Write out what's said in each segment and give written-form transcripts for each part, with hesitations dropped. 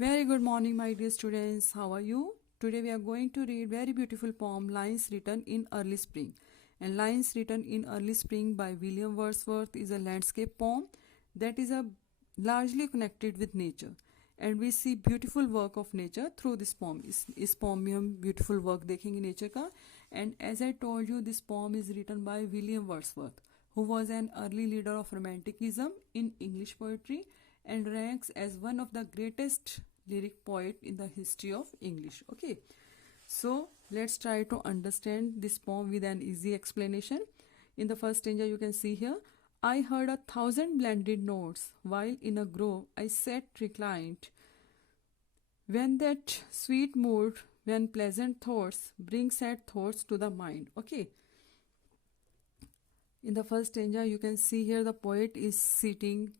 Very good morning, my dear students. How are you? Today we are going to read very beautiful poem Lines Written in Early Spring. And Lines Written in Early Spring by William Wordsworth is a landscape poem that is largely connected with nature. And we see beautiful work of nature through this poem. इस poem में हम beautiful work देखेंगे nature का. And as I told you, this poem is written by William Wordsworth, who was an early leader of Romanticism in English poetry and ranks as one of the greatest lyric poet in the history of English. Okay, so let's try to understand this poem with an easy explanation. In the first stanza you can see here, I heard 1,000 blended notes while in a grove I sat reclined. When that sweet mood, when pleasant thoughts bring sad thoughts to the mind. Okay, in the first stanza you can see here the poet is sitting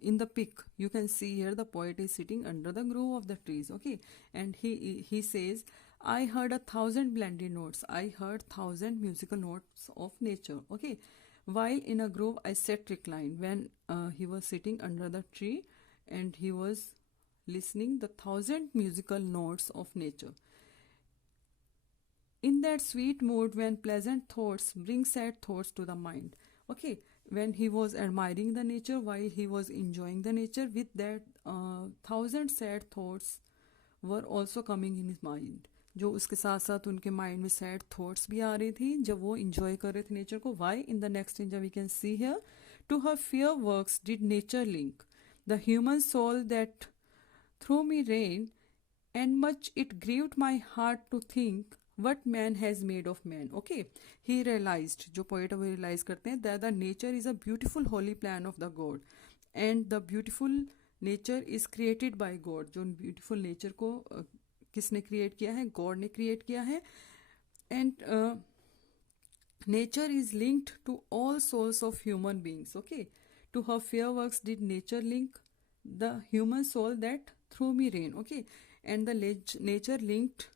in the peak. You can see here the poet is sitting under the grove of the trees. Okay, and he says, I heard 1,000 blended notes. I heard 1,000 musical notes of nature. Okay, while in a grove I sat reclined. When he was sitting under the tree and he was listening the 1,000 musical notes of nature. In that sweet mood when pleasant thoughts bring sad thoughts to the mind. Okay, when he was admiring the nature, while he was enjoying the nature, with that 1,000 sad thoughts were also coming in his mind. जो उसके साथ साथ उनके mind में sad thoughts भी आ रही थी जब वो इंजॉय कर रहे थे नेचर को. Why in the next stanza we can see here, to her fair works did nature link the human soul that through me ran and much it grieved my heart to think what man has made of man. Okay, he realized, जो poet वो realize करते हैं, that the nature is a beautiful holy plan of the God and the beautiful nature is created by God. जो beautiful nature को किसने create किया है? God ने create किया है. And nature is linked to all souls of human beings. Okay, to her fair works did nature link the human soul that through me reign. Okay, and the nature linked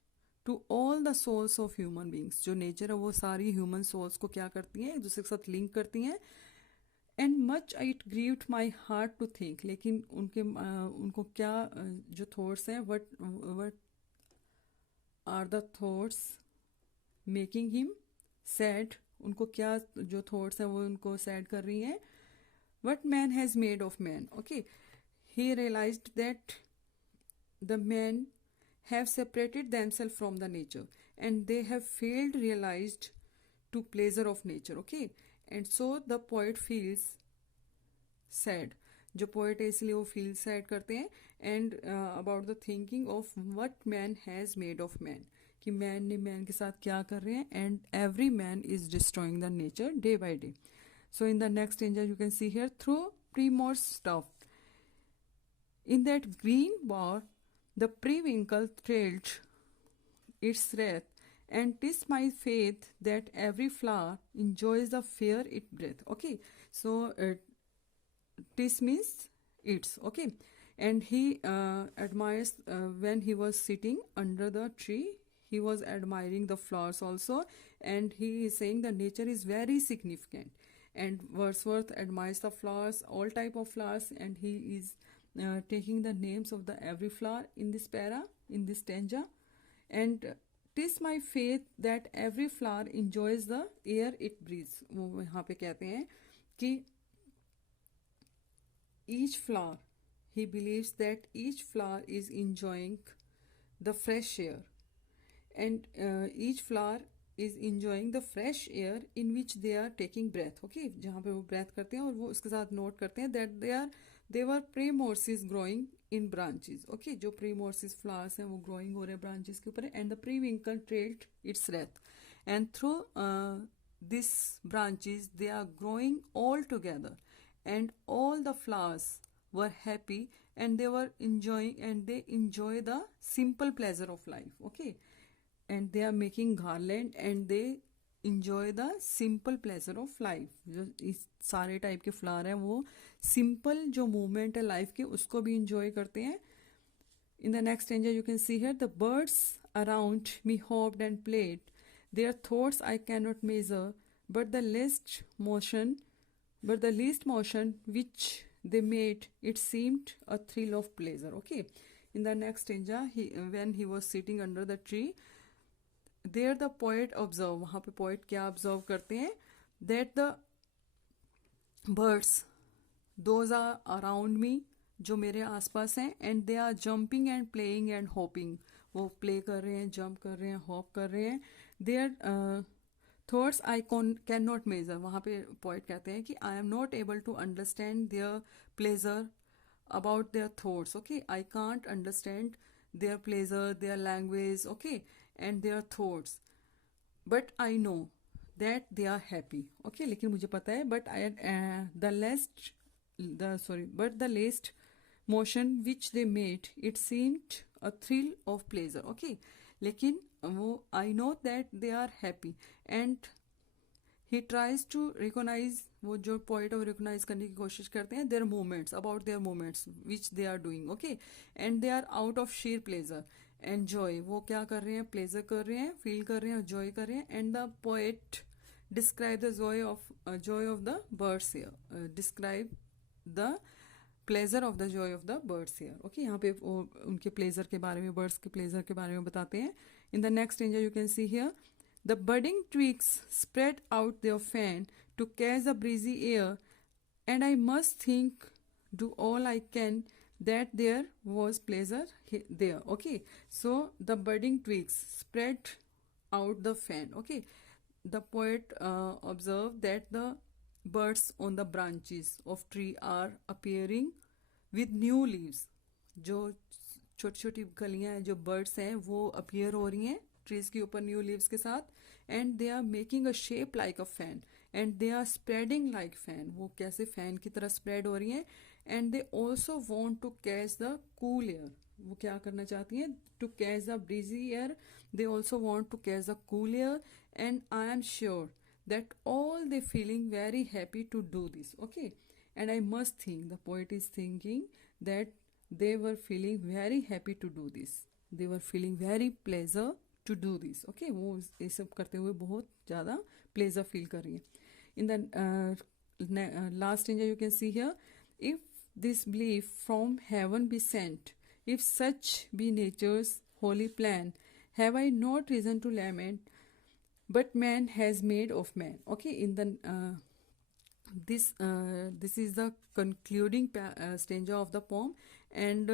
to all the souls of human beings. जो nature है वो सारी human souls को क्या करती हैं, एक दूसरे के साथ लिंक करती हैं. And much it grieved my heart to think, लेकिन उनको क्या जो थॉट्स हैं, what are the thoughts making him sad, उनको क्या जो थॉट्स हैं वो उनको सैड कर रही हैं. What man has made of man. Okay, he realised that the man have separated themselves from the nature and they have failed realized to pleasure of nature. Okay, and so the poet feels sad. जो poet है इसलिए वो feel sad करते हैं. and about the thinking of what man has made of man, कि man ने man के साथ क्या कर रहे हैं. and every man is destroying the nature day by day. So in the next stanza you can see here, through primrose stuff in that green bower the periwinkle trailed its wreath, and 'tis my faith that every flower enjoys the fair it breath. Okay, so 'tis means it's. Okay, and he admires when he was sitting under the tree, he was admiring the flowers also, and he is saying that nature is very significant. And Wordsworth admires the flowers, all type of flowers, and he is taking the names of the every flower in this para, in this stanza. And 'tis my faith that every flower enjoys the air it breathes. वो यहाँ पे कहते हैं कि each flower, he believes that each flower is enjoying the fresh air, and each flower is enjoying the fresh air in which they are taking breath. Okay, जहाँ पे वो breath करते हैं और वो उसके साथ note करते हैं that they were primroses growing in branches. Okay, जो primroses flowers हैं वो growing हो रहे हैं branches के ऊपर, and the periwinkle trailed its wreath, and through these branches they are growing all together, and all the flowers were happy and they were enjoying, and they enjoy the simple pleasure of life. Okay, and they are making garland and they enjoy the simple pleasure of life. जो इस सारे type के flower हैं वो simple जो movement है life के उसको भी इंजॉय करते हैं. In the next stanza you can see here, the birds around me hopped and played, their thoughts I cannot measure, but the least motion which they made, it seemed a thrill of pleasure. Okay, In the next stanza, when he was sitting under the tree, there the poet observe, वहाँ पे poet क्या observe करते हैं, that the birds, those are around me, जो मेरे आसपास हैं, and they are jumping and playing and hopping, वो play कर रहे हैं, jump कर रहे हैं, hop कर रहे हैं, their thoughts I cannot measure, वहाँ पे poet कहते हैं कि I am not able to understand their pleasure about their thoughts, okay, I can't understand their pleasure, their language, okay, and their thoughts, but I know that they are happy, okay, लेकिन मुझे पता है, but the least motion which they made, it seemed a thrill of pleasure, okay, लेकिन वो I know that they are happy, and he tries to recognize, वो जो poet of recognize करने की कोशिश करते हैं, their movements, about their movements which they are doing, okay, and they are out of sheer pleasure and joy, वो क्या कर रहे हैं, pleasure कर रहे हैं, feel कर रहे हैं, joy कर रहे हैं, and the poet describe the joy of the birds here, describe the pleasure of the joy of the birds here, okay, यहाँ पे वो उनके pleasure के बारे में, birds के pleasure के बारे में बताते हैं. In the next stanza you can see here, the budding twigs spread out their fan to catch the breezy air, and I must think, do all I can, that there was pleasure there, okay. So the budding twigs spread out the fan, okay. The poet observed that the birds on the branches of tree are appearing with new leaves, जो छोटी छोटी कलियां हैं, जो birds हैं, वो appear हो रही हैं trees के ऊपर new leaves के साथ, and they are making a shape like a fan, and they are spreading like fan, वो कैसे fan की तरह spread हो रही हैं, and they also want to catch the cool air, वो क्या करना चाहती हैं, to catch the breezy air, they also want to catch the cool air, and I am sure that all they feeling very happy to do this, okay, and I must think, the poet is thinking that they were feeling very happy to do this, they were feeling very pleasure to do this, okay, वो ये सब करते हुए बहुत ज़्यादा pleasure feel कर रही है. In the last stanza you can see here, if this belief from heaven be sent, if such be nature's holy plan, have I not reason to lament, but man has made of man, okay. In the this is the concluding stanza of the poem, and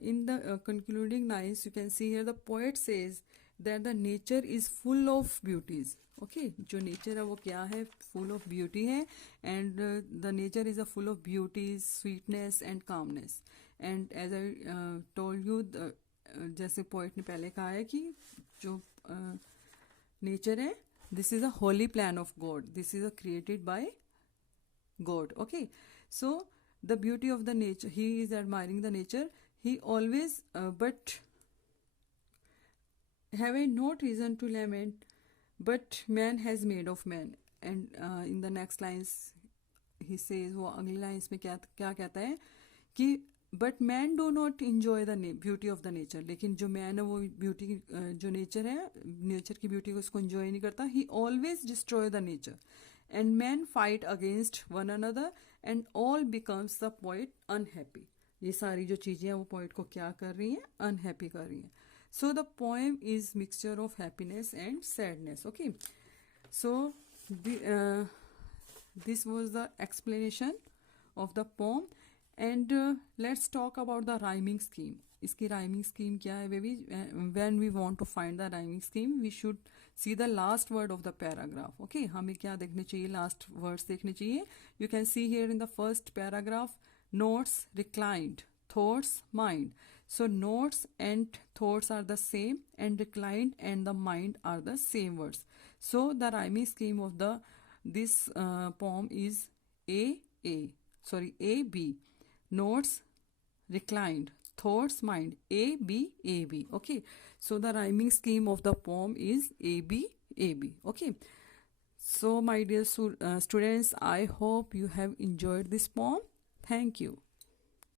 in the concluding lines you can see here, the poet says that the nature is full of beauties, okay, जो nature है वो क्या है, full of beauty है, and the nature is a full of beauties, sweetness and calmness, and as I told you, जैसे poet ने पहले कहा है कि जो nature है, this is a holy plan of God, this is a created by God, okay. So the beauty of the nature, he is admiring the nature, he always but have I not reason to lament, but man has made of man, and in the next lines he says, वो अगली lines में क्या कहता है कि but man do not enjoy the beauty of the nature, लेकिन जो man है वो beauty जो nature है, nature की beauty को उसको enjoy नहीं करता, he always destroy the nature, and men fight against one another, and all becomes the poet unhappy. ये सारी जो चीज़ें हैं वो poet को क्या कर रही हैं, unhappy कर रही हैं. So the poem is mixture of happiness and sadness, okay. So this was the explanation of the poem, and let's talk about the rhyming scheme. इसकी rhyming scheme क्या है baby? When we want to find the rhyming scheme, we should see the last word of the paragraph, okay. हमें क्या देखने चाहिए, last words देखने चाहिए. You can see here in the first paragraph, notes reclined, thoughts mind. So notes and thoughts are the same, and reclined and the mind are the same words. So the rhyming scheme of this poem is A B. Notes reclined, thoughts mind, A B. Okay. So the rhyming scheme of the poem is A B. Okay. So my dear students, I hope you have enjoyed this poem. Thank you.